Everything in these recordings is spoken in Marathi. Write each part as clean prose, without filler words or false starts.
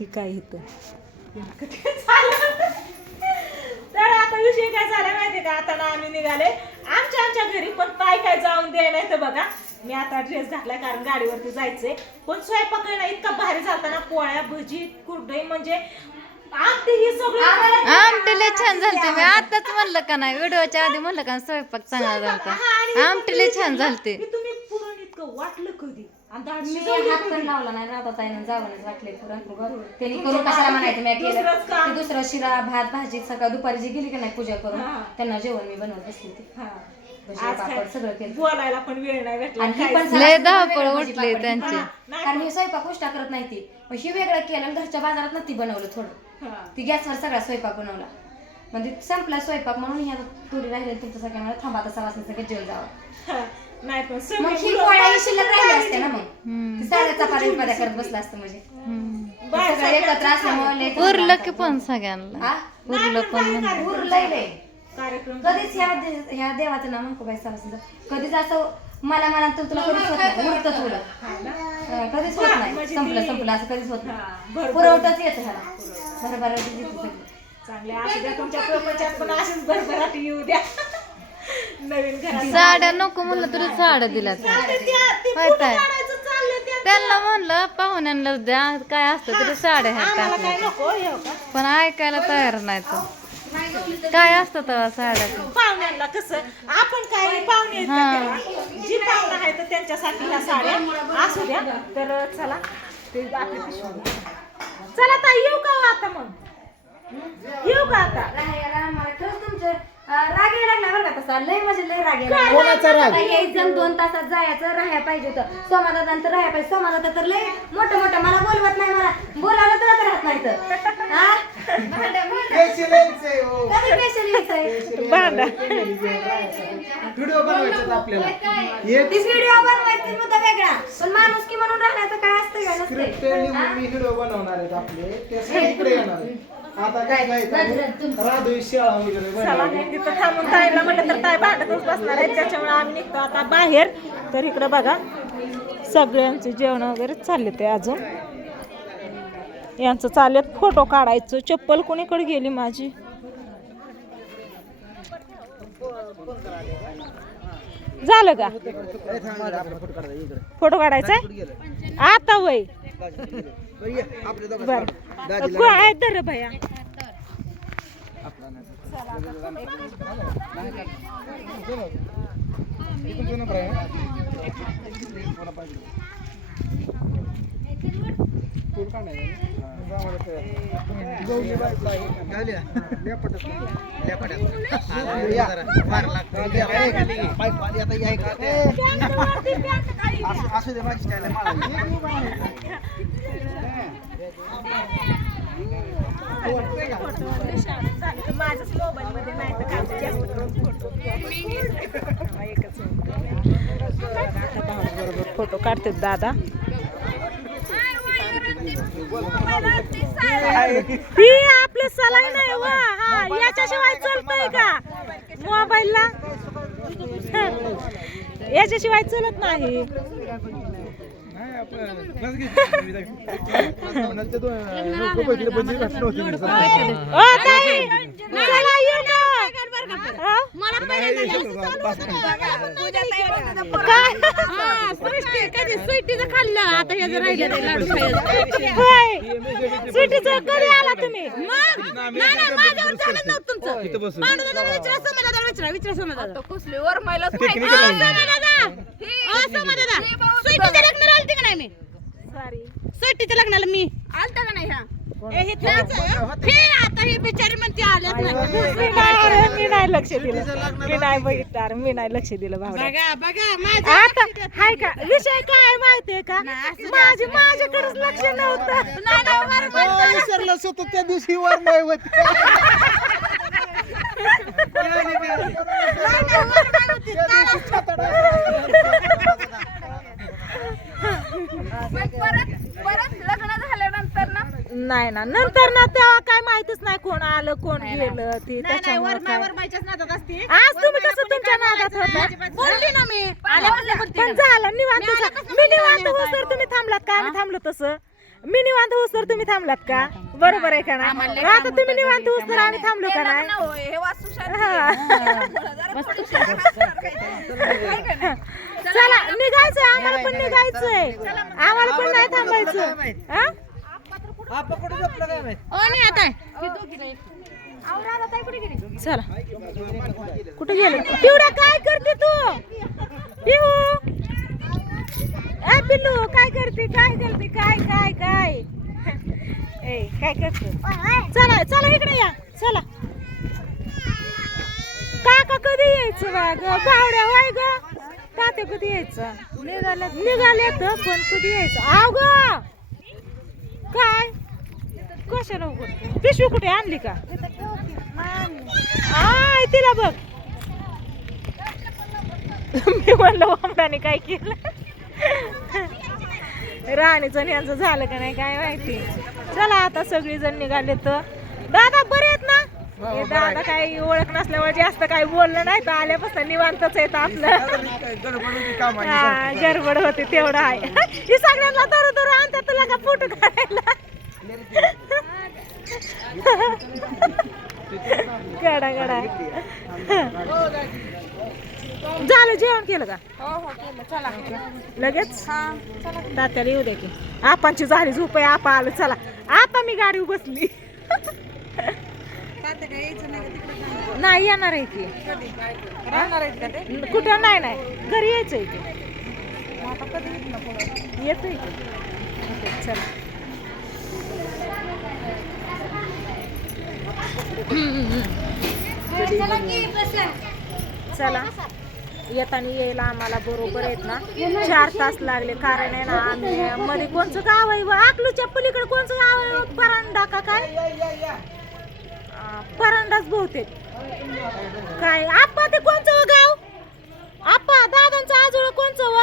ही काय इथं तर आता विषय काय झाला माहितीये का, आता ना आम्ही निघाले आमच्या घरी, पण काय जाऊन द्याय नाही तर बघा मी आता ड्रेस घातलाय कारण गाडीवरती जायचंय. पण स्वयंपाक ना इतका भारी झालता, पोळ्या भजी कुरडई म्हणजे आमटी ही सगळं आमटीले छान झालते. मी आताच म्हणलं का नाही, व्हिडिओच्या आधी म्हणलं का स्वयंपाक चांगला झालता. आमटीले छान झालते. तुम्ही पुरण इतकं वाटलं कधी मी हात पण लावला नाही, राधाताईने जावणच वाटले पुरण. त्यांनी करून कशाला म्हणायचं मी केलं ते दुसरं शिरा भात भाजी सकाळ दुपारी जी गेली की नाही पूजा करून त्यांना जेवण मी बनवत बसली ते सगळं केलं. बोलायला पण वेळ नाही भेटला. लय धावपळ उठले त्यांचे. कारण मी स्वयंपाक उष्टा करत नाही ती, मग ही वेगळं केलं. घरच्या बाजारात ना ती बनवलं थोडं, ती गॅसवर सगळा स्वयंपाक बनवला. म्हणजे संपला स्वयंपाक म्हणून ह्या थोडी राहिले तुमच्या सगळ्यांना थांबा आता 6 वाजता सगळं जेवण जावं. नाही पण मग ही पोळ्या शिल्लक राहिली असते ना, मग साड्या चपात्या बिपात्या करत बसला असतं. म्हणजे एकत्र असल्यामुळे उरलं की पण सगळ्यांना उरलं पण उरलंय कार्यक्रम. कधीच ह्या देवाचं नाव मंकुबाई सावंत कधीच असं मला तुला कधीच होत नाही, उरतच उरत कधीच होत नाही. संपलं असं कधीच होत नाही, पुरवठाच येत ह्याला बरोबर. चांगले असू द्या तुमच्या प्रपंचात, पण असेच भरभराट येऊ द्या. नवीन घरात साड्या नको म्हणलं तरी साड्या दिल्या. त्यांना म्हणलं पाहुण्यांना द्या काय असतं तरी साड्या ह्या पण ऐकायला तयार नाही. तर काय असतं तेव्हा साड्या पाहुण्यांना कसं आपण काय पाहुणे जी पाहुणं आहे तर त्यांच्यासाठी ह्या साड्या असू द्या. तर चला ते आपली पिशवी. चला ताई येऊ का आता, मग येऊ का आता. राग लागला बरं का तसा, लय म्हणजे लय राग यायचं. 2 तासात जायचं, राहायला पाहिजे होतं. सोमादादांतर राहायला पाहिजे. सोमादादा तर लय मोठं मला बोलवत नाही, मला बोलावलं तर राहत नाही. तर कधी पेशल यायचंय भांडा व्हिडिओ बनवायचा आपल्याला, व्हिडिओ बनवायचा मुद्दा वेगळा, पण माणूस की म्हणून राहण्याचं काय असतं काय नसतं. मी व्हिडिओ बनवणार आहेत आपले, ते सगळे इकडे येणार आहेत. आता काय राधू शाळा वगैरे चला तिथं थांबून ताईला म्हटलं तर ताई भांडतच बसणार आहे, त्याच्यामुळे आम्ही निघतो आता बाहेर. तर इकडे बघा सगळ्यांचे जेवण वगैरे चालले ते अजून यांचं चाललेत फोटो काढायचं. चप्पल कोणीकडे गेली माझी. झालं का फोटो काढायचा आता वय बर दर भैया. असू दे माझी स्टाईल माझ्याच मोबाईल मध्ये नाही तर काय जास्त करून फोटो फोटो काढतात दादा. ही आपलं सलाई नाही वा, हा याच्याशिवाय चलतंय का मोबाईलला, याच्याशिवाय चलत नाही. स्वीटीचं खाल्लं आता हे राहिलं स्वीटीचं कधी आला तुम्ही. स्वीटीच्या लग्नाला मी आलता का नाही. आता ही बिचारी म्हणते आल्याच नाही. मी नाही लक्ष दिलं, मी नाही बघितलं, मी नाही लक्ष दिलं भाऊ. आता हाय का विषय काय माहितीये का, माझ्याकडेच लक्ष नव्हतं. विसरलं होतं त्या दिवशी वर नाही होत. नाही ना नंतर ना तेव्हा काय माहितीच नाही कोण आलं कोण गेलं ते. त्याच्यामुळे आज तुम्ही कसं तुमच्या नादात होता बोलली ना मी, पण झालं निवांत. मी निवांत हो सर, तुम्ही थांबलात का आम्ही थांबलो तसं. मी निवांत होऊस तर तुम्ही थांबलात का? बरोबर आहे का नाही? आता तुम्ही निवांत होऊस तर आम्ही थांबलो का नाही? हा. चला निघायचंय, आम्हाला पण निघायचंय, आम्हाला पण नाही थांबायचं. हा? चला कुठे गेले? पिवड्या काय करते तू? पिहू ए पिल्लू काय करते? काय करते? काय काय काय ए काय करते? चला चला इकडे या. चला काका कधी यायचं बघ? बावड्या वाय ग तात्या कधी यायचं? निघाले तर पण कधी यायचं? आव ग काय कशाला उघडते? पिशवी कुठे आणली का? आय तिला बघ. मी म्हणलं वामडाने काय केलं. राणीचं यांचं झालं का नाही काय माहिती. चला आता सगळी जण निघाले तर. दादा बरे आहेत ना? हे दादा काही ओळख नसल्यामुळे जास्त काही बोललं नाही तर आल्यापासून निवांतच येत आपलं. हा, गडबड होती तेवढं आहे. ही सगळ्यांना दरू दरू आणतात तुला का फोटो काढायला. गडा गडा झालं जेवण केलं का? लगेच तात्याला येऊ दे की. आपांची झाली झोप आहे. आपा आलं. चला आता मी गाडी बसली. नाही येणार आहे की. कुठं नाही नाही घरी यायचंय की. येतोय की. चला चला येताना यायला आम्हाला बरोबर आहेत ना 4 तास लागले. कारण आहे ना आम्ही मध्ये कोणचं गाव आहे? अकलूच्या पलीकडे कोणचं गाव आहे? परांडा का काय? परांडाच बहुतेक. काय आप्पा ते कोणचं गाव? आप्पा दादांचं आजोळ कोणचं व?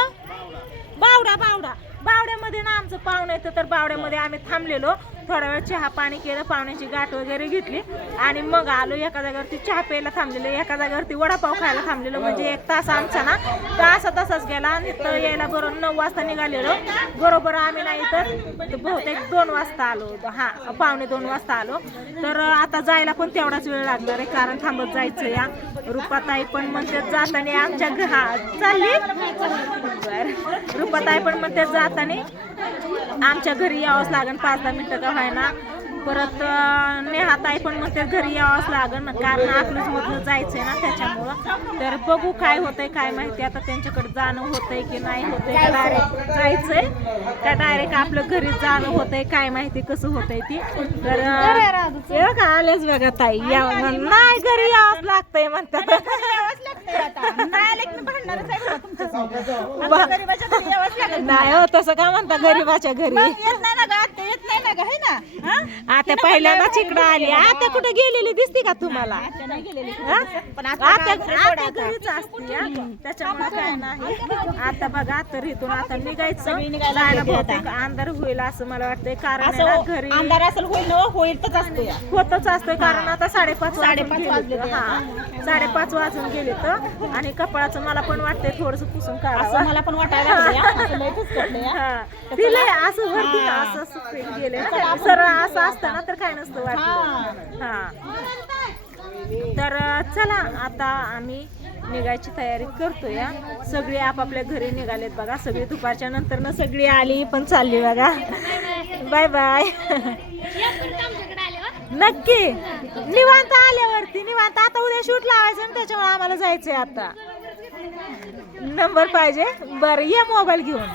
बावडा. बावडा बावड्यामध्ये ना आमचं पाहुणं येतं तर बावड्यामध्ये आम्ही थांबलेलो. थोडा वेळ चहा पाणी केलं, पाहुण्याची गाठ वगैरे घेतली आणि मग आलो. एका जागेवरती चहा प्यायला थांबलेलो, एका जागेवरती वडापाव खायला थांबलेलो. म्हणजे 1 तास आमचा ना तसाच गेला. आणि तर यायला बरोबर 9 वाजता निघालेलो. बरोबर आम्ही नाही तर बहुतेक 2 वाजता आलो. हा 1:45-2 वाजता आलो. तर आता जायला पण तेवढाच वेळ लागणार आहे कारण थांबत जायचं या. रुपाताई पण म्हणते जाताना आमच्या चालली. बरं रुपाताई पण म्हणते जाताना आमच्या घरी यावंच लागेल 5-10 मिनिटं का व्हायना. परत नेहाताई पण म्हणते घरी यावंच लागेल कारण अकलूज मधनं जायचंय ना त्याच्यामुळं. तर बघू काय होतंय काय माहिती. आता त्यांच्याकडे जाणं होतंय की नाही होतंय का डायरेक्ट जायचंय का डायरेक्ट आपलं घरी जाणं होतंय काय माहिती कसं होतंय ती. तर का आलेच बघा ताई यावं नाही घरी यावंच लागतंय म्हणतात. नाही हो तसं का म्हणता गरीबाच्या घरी. आता पहिल्यांदाच इकडं आली. आता कुठे गेलेली दिसते का तुम्हाला? आता घरीच असते त्याच्यामुळे काय नाही. आता बघा तर इथून आता निघायचं जायला बहुतेक अंधार होईल असं मला वाटतंय. कारण घरी अंधार असेल होईलच असतो होतच असतोय कारण आता 5:30 वाजले. हा 5:30 वाजून गेले तर. आणि कपाळाचं मला पण वाटतंय थोडस पुसून काढावं. मला पण वाटायला तिला असं वरती असं सुकून गेले ना सरळ असं असतं ना तर काय नसतं वाटत. हा तर चला आता आम्ही निघायची तयारी करतोय. सगळे आपापल्या घरी निघालेत बघा. सगळी दुपारच्या नंतर ना सगळी आली पण चालली बघा. Bye bye. नक्की निवांत आल्यावरती निवांत. आता उद्या शूट लावायचं ना त्याच्यामुळे आम्हाला जायचंय. आता नंबर पाहिजे. बरं ये मोबाईल घेऊन.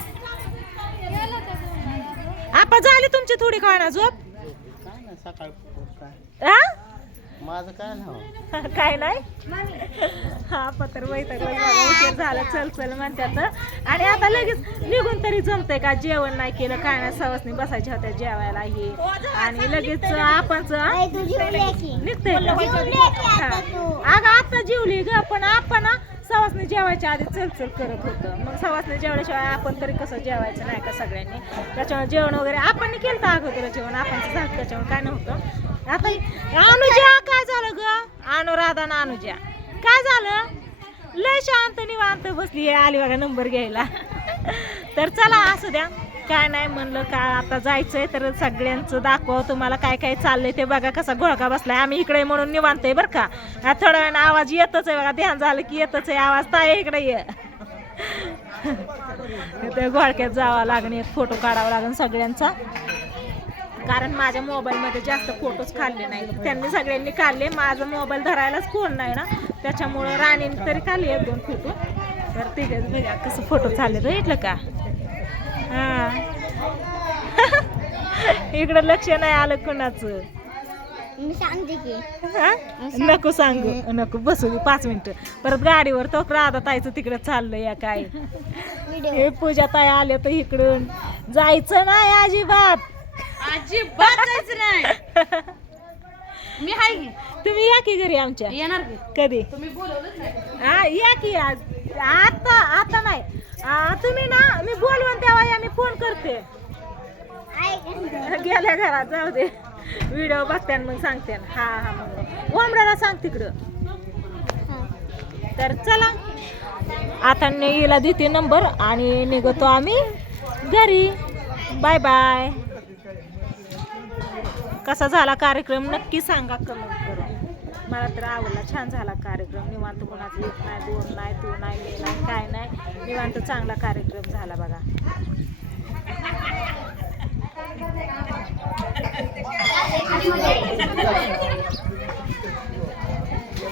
आपा झाली तुमची थोडी काढा झोप? माझं काय नाव काय नाही. हा पत्र उशीर झाला चल चल म्हणतात. आणि आता लगेच निघून तरी जमतंय का? जेवण नाही केलं काय नाही. सवासनी बसायच्या होत्या जेवायला हे आणि लगेच आपणच निघतंय. अगं आता जेवली ग पण आपण सवासनी जेवायच्या आधी चलचल करत होतं. मग सवासनी जेवल्याशिवाय आपण तरी कसं जेवायचं नाही का सगळ्यांनी. त्याच्यामुळे जेवण वगैरे आपण केलं अगोदर जेवण आपण झालं त्याच्यामुळे काय नव्हतं. आता अनुजा काय झालं ग? अनुराधा ना अनुजा काय झालं? लय शांत निवांत बसली आली बघा नंबर घ्यायला. तर चला असू द्या काय नाही म्हणलं का आता जायचंय तर सगळ्यांचं दाखवा तुम्हाला काय काय चाललंय ते बघा कसा घोळका बसलाय. आम्ही इकडे म्हणून निवांतय बरं का. थोड्या वेळानं आवाज येतच आहे बघा, ध्यान झालं की येतच आहे आवाज. ताई इकडे ये. ते घोळक्यात जावं लागेल, एक फोटो काढावा लागेल सगळ्यांचा, कारण माझ्या मोबाईलमध्ये जास्त फोटोज काढले नाही. त्यांनी सगळ्यांनी काढले, माझा मोबाईल धरायलाच कोण नाही ना, त्याच्यामुळं राणीने तरी काढले 1-2 फोटो. तर ते बघा कसं फोटो चालले बघितलं का. हा इकडं लक्ष नाही आलं कुणाचं. नको सांगू नको, बसू 5 मिनिटं. परत गाडीवर तो राधा ताईचं तिकडे चाललंय या काय. हे पूजा ताई आले तर इकडून जायचं नाही अजिबात, अजिबात जायचं नाही. मी हाय की, तुम्ही या की घरी आमच्या. येणार की कधी तुम्ही बोलवलंच नाही. हा या की आज. आता नाही. तुम्ही ना मी बोलवून तेव्हा या, मी फोन करते. गेल्या घरात जाऊ दे, व्हिडिओ बघते मग सांगते. हा हा मग ओमराला सांग तिकडं. तर चला आता हिला देते नंबर आणि निघतो आम्ही घरी. Bye bye. कसा झाला कार्यक्रम नक्की सांगा कमेंट करून. मला तर आवडला, छान झाला कार्यक्रम. निवांत कोणाचं एक नाही, 2 नाही, तू नाही, मी नाही, काय नाही, निवांत चांगला कार्यक्रम झाला बघा.